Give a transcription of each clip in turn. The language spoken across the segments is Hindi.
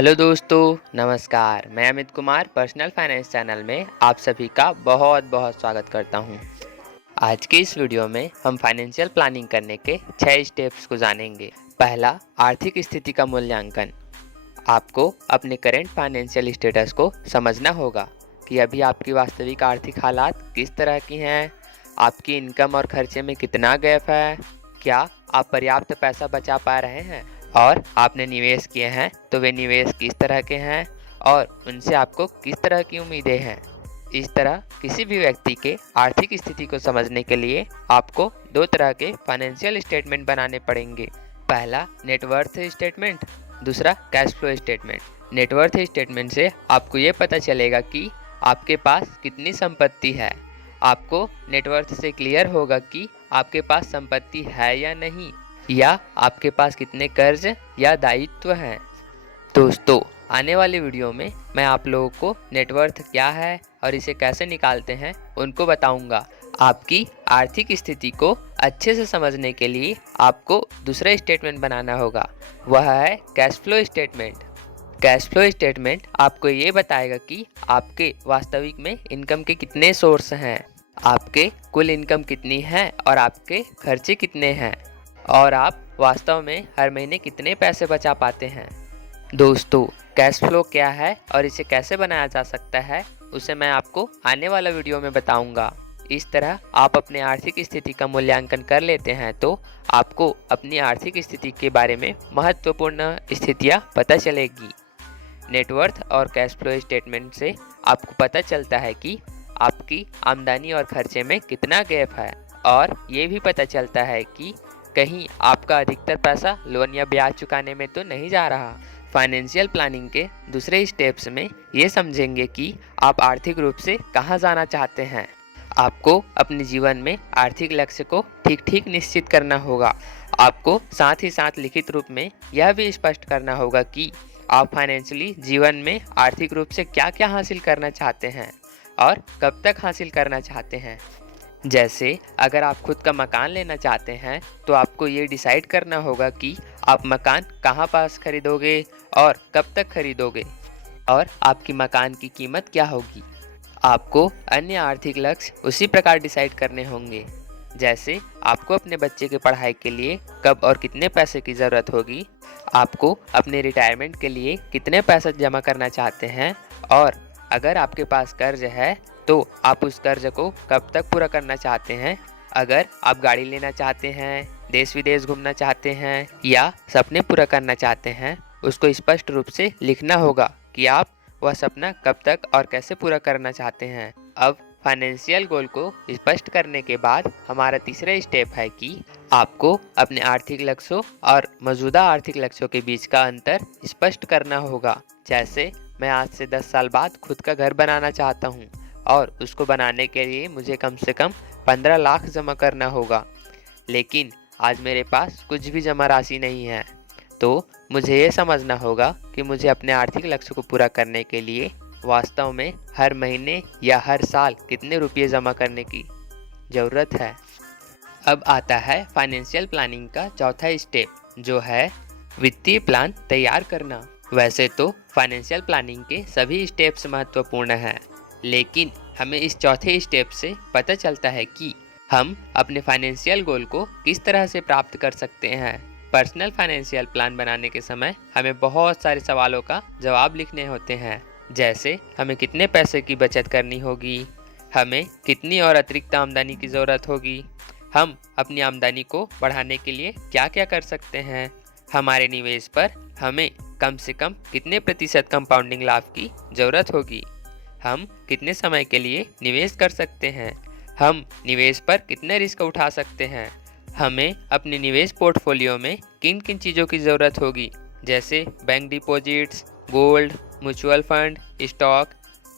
हेलो दोस्तों, नमस्कार। मैं Amit Kumar personal finance channel में आप सभी का बहुत बहुत स्वागत करता हूं। आज के इस वीडियो में हम फाइनेंशियल प्लानिंग करने के 6 स्टेप्स को जानेंगे। पहला, आर्थिक स्थिति का मूल्यांकन। आपको अपने करंट फाइनेंशियल स्टेटस को समझना होगा कि अभी आपकी वास्तविक आर्थिक हालात किस तरह की हैं, आपकी इनकम और खर्चे में कितना गैप है, क्या आप पर्याप्त पैसा बचा पा रहे हैं और आपने निवेश किए हैं तो वे निवेश किस तरह के हैं और उनसे आपको किस तरह की उम्मीदें हैं। इस तरह किसी भी व्यक्ति के आर्थिक स्थिति को समझने के लिए आपको 2 तरह के फाइनेंशियल स्टेटमेंट बनाने पड़ेंगे। पहला, नेटवर्थ स्टेटमेंट, दूसरा cash flow statement. Net worth statement से आपको ये पता चलेगा कि आपके पास कितनी संपत्ति है। आपको नेटवर्थ से क्लियर होगा कि आपके पास संपत्ति है या नहीं, या आपके पास कितने कर्ज या दायित्व हैं। दोस्तों, आने वाले वीडियो में मैं आप लोगों को नेटवर्थ क्या है और इसे कैसे निकालते हैं उनको बताऊंगा। आपकी आर्थिक स्थिति को अच्छे से समझने के लिए आपको दूसरा स्टेटमेंट बनाना होगा, वह है cash flow statement. Cash flow statement आपको ये बताएगा कि आपके वास्तविक में इनकम के कितने सोर्स हैं, आपके कुल इनकम कितनी है और आपके खर्चे कितने हैं, और आप वास्तव में हर महीने कितने पैसे बचा पाते हैं। दोस्तों, कैश फ्लो क्या है और इसे कैसे बनाया जा सकता है उसे मैं आपको आने वाला वीडियो में बताऊंगा। इस तरह आप अपने आर्थिक स्थिति का मूल्यांकन कर लेते हैं तो आपको अपनी आर्थिक स्थिति के बारे में महत्वपूर्ण स्थितियां पता चलेगी। नेटवर्थ और कैश फ्लो स्टेटमेंट से आपको पता चलता है कि आपकी आमदनी और खर्चे में कितना गैप है, और ये भी पता चलता है कि कहीं आपका अधिकतर पैसा लोन या ब्याज चुकाने में तो नहीं जा रहा। फाइनेंशियल प्लानिंग के दूसरे स्टेप्स में ये समझेंगे कि आप आर्थिक रूप से कहाँ जाना चाहते हैं। आपको अपने जीवन में आर्थिक लक्ष्य को ठीक ठीक निश्चित करना होगा। आपको साथ ही साथ लिखित रूप में यह भी स्पष्ट करना होगा कि आप फाइनेंशियली जीवन में आर्थिक रूप से क्या क्या हासिल करना चाहते हैं और कब तक हासिल करना चाहते हैं। जैसे अगर आप खुद का मकान लेना चाहते हैं तो आपको ये डिसाइड करना होगा कि आप मकान कहाँ पास खरीदोगे और कब तक खरीदोगे, और आपकी मकान की कीमत क्या होगी। आपको अन्य आर्थिक लक्ष्य उसी प्रकार डिसाइड करने होंगे, जैसे आपको अपने बच्चे के पढ़ाई के लिए कब और कितने पैसे की ज़रूरत होगी, आपको अपने रिटायरमेंट के लिए कितने पैसे जमा करना चाहते हैं, और अगर आपके पास कर्ज है तो आप उस कर्ज को कब तक पूरा करना चाहते हैं। अगर आप गाड़ी लेना चाहते हैं, देश विदेश घूमना चाहते हैं या सपने पूरा करना चाहते हैं, उसको स्पष्ट रूप से लिखना होगा कि आप वह सपना कब तक और कैसे पूरा करना चाहते हैं। अब फाइनेंशियल गोल को स्पष्ट करने के बाद हमारा तीसरा स्टेप है कि आपको अपने आर्थिक लक्ष्यों और मौजूदा आर्थिक लक्ष्यों के बीच का अंतर स्पष्ट करना होगा। जैसे मैं आज से 10 साल बाद खुद का घर बनाना चाहता हूँ और उसको बनाने के लिए मुझे कम से कम 15 लाख जमा करना होगा, लेकिन आज मेरे पास कुछ भी जमा राशि नहीं है। तो मुझे ये समझना होगा कि मुझे अपने आर्थिक लक्ष्य को पूरा करने के लिए वास्तव में हर महीने या हर साल कितने रुपये जमा करने की ज़रूरत है। अब आता है फाइनेंशियल प्लानिंग का चौथा स्टेप, जो है वित्तीय प्लान तैयार करना। वैसे तो फाइनेंशियल प्लानिंग के सभी स्टेप्स महत्वपूर्ण हैं, लेकिन हमें इस चौथे स्टेप से पता चलता है कि हम अपने फाइनेंशियल गोल को किस तरह से प्राप्त कर सकते हैं। पर्सनल फाइनेंशियल प्लान बनाने के समय हमें बहुत सारे सवालों का जवाब लिखने होते हैं, जैसे हमें कितने पैसे की बचत करनी होगी, हमें कितनी और अतिरिक्त आमदनी की ज़रूरत होगी, हम अपनी आमदनी को बढ़ाने के लिए क्या क्या कर सकते हैं, हमारे निवेश पर हमें कम से कम कितने प्रतिशत कंपाउंडिंग लाभ की ज़रूरत होगी, हम कितने समय के लिए निवेश कर सकते हैं, हम निवेश पर कितने रिस्क उठा सकते हैं, हमें अपने निवेश पोर्टफोलियो में किन किन चीज़ों की ज़रूरत होगी, जैसे bank deposits, gold, mutual fund, stock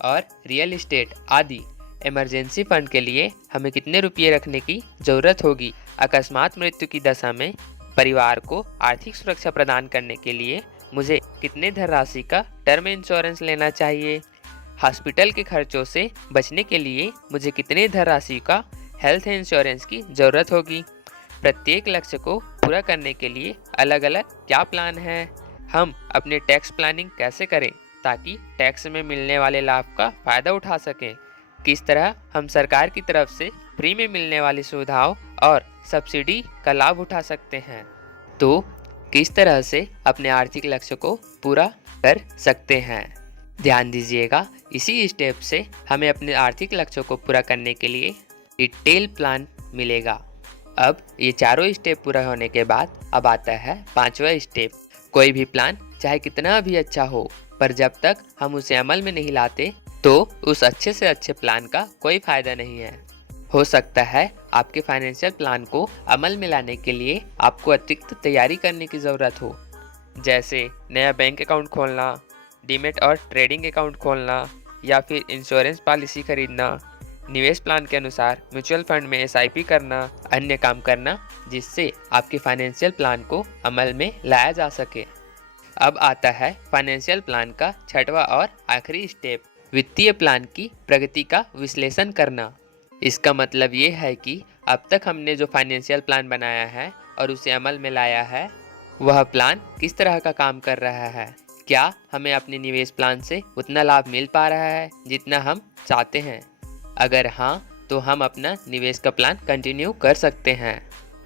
और रियल एस्टेट आदि। इमरजेंसी फंड के लिए हमें कितने रुपये रखने की ज़रूरत होगी। अकस्मात मृत्यु की दशा में परिवार को आर्थिक सुरक्षा प्रदान करने के लिए मुझे कितने धनराशि का टर्म इंश्योरेंस लेना चाहिए। हॉस्पिटल के खर्चों से बचने के लिए मुझे कितने धनराशि का हेल्थ इंश्योरेंस की ज़रूरत होगी। प्रत्येक लक्ष्य को पूरा करने के लिए अलग अलग क्या प्लान है। हम अपनी टैक्स प्लानिंग कैसे करें ताकि टैक्स में मिलने वाले लाभ का फ़ायदा उठा सकें, किस तरह हम सरकार की तरफ से फ्री में मिलने वाली सुविधाओं और सब्सिडी का लाभ उठा सकते हैं, तो किस तरह से अपने आर्थिक लक्ष्य को पूरा कर सकते हैं। ध्यान दीजिएगा, इसी स्टेप से हमें अपने आर्थिक लक्ष्यों को पूरा करने के लिए डिटेल प्लान मिलेगा। अब ये चारों स्टेप पूरा होने के बाद अब आता है पांचवा स्टेप। कोई भी प्लान चाहे कितना भी अच्छा हो, पर जब तक हम उसे अमल में नहीं लाते तो उस अच्छे से अच्छे प्लान का कोई फायदा नहीं है। हो सकता है आपके फाइनेंशियल प्लान को अमल में लाने के लिए आपको अतिरिक्त तैयारी करने की ज़रूरत हो, जैसे नया बैंक अकाउंट खोलना, डीमैट और ट्रेडिंग अकाउंट खोलना, या फिर इंश्योरेंस पॉलिसी खरीदना, निवेश प्लान के अनुसार म्यूचुअल फंड में एसआईपी करना, अन्य काम करना जिससे आपके फाइनेंशियल प्लान को अमल में लाया जा सके। अब आता है फाइनेंशियल प्लान का छठवां और आखिरी स्टेप, वित्तीय प्लान की प्रगति का विश्लेषण करना। इसका मतलब ये है कि अब तक हमने जो फाइनेंशियल प्लान बनाया है और उसे अमल में लाया है, वह प्लान किस तरह का काम कर रहा है। क्या हमें अपने निवेश प्लान से उतना लाभ मिल पा रहा है जितना हम चाहते हैं? अगर हाँ, तो हम अपना निवेश का प्लान कंटिन्यू कर सकते हैं,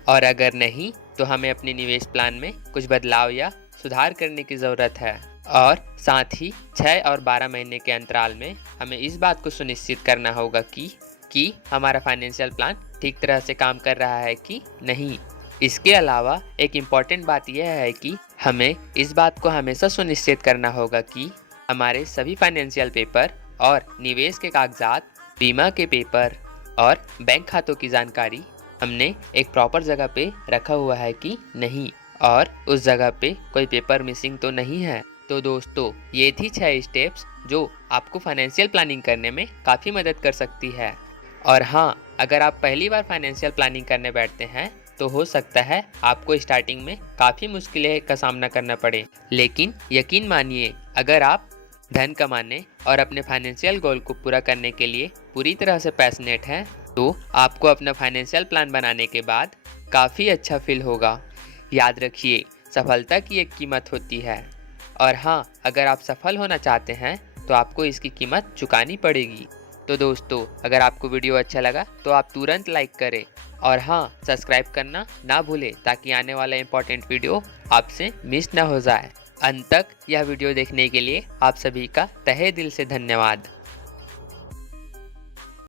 और अगर नहीं तो हमें अपने निवेश प्लान में कुछ बदलाव या सुधार करने की ज़रूरत है। और साथ ही 6 और 12 महीने के अंतराल में हमें इस बात को सुनिश्चित करना होगा कि हमारा फाइनेंशियल प्लान ठीक तरह से काम कर रहा है कि नहीं। इसके अलावा एक इम्पॉर्टेंट बात यह है कि हमें इस बात को हमेशा सुनिश्चित करना होगा कि हमारे सभी फाइनेंशियल पेपर और निवेश के कागजात, बीमा के पेपर और बैंक खातों की जानकारी हमने एक प्रॉपर जगह पे रखा हुआ है कि नहीं, और उस जगह पे कोई पेपर मिसिंग तो नहीं है। तो दोस्तों, ये थी 6 स्टेप्स जो आपको फाइनेंशियल प्लानिंग करने में काफ़ी मदद कर सकती है। और हाँ, अगर आप पहली बार फाइनेंशियल प्लानिंग करने बैठते हैं तो हो सकता है आपको स्टार्टिंग में काफ़ी मुश्किलें का सामना करना पड़े, लेकिन यकीन मानिए, अगर आप धन कमाने और अपने फाइनेंशियल गोल को पूरा करने के लिए पूरी तरह से पैशनेट हैं, तो आपको अपना फाइनेंशियल प्लान बनाने के बाद काफ़ी अच्छा फील होगा। याद रखिए, सफलता की एक कीमत होती है, और हाँ, अगर आप सफल होना चाहते हैं तो आपको इसकी कीमत चुकानी पड़ेगी। तो दोस्तों, अगर आपको वीडियो अच्छा लगा तो आप तुरंत लाइक करें, और हाँ, सब्सक्राइब करना ना भूलें ताकि आने वाला इम्पोर्टेंट वीडियो आपसे मिस ना हो जाए। अंत तक यह वीडियो देखने के लिए आप सभी का तहे दिल से धन्यवाद।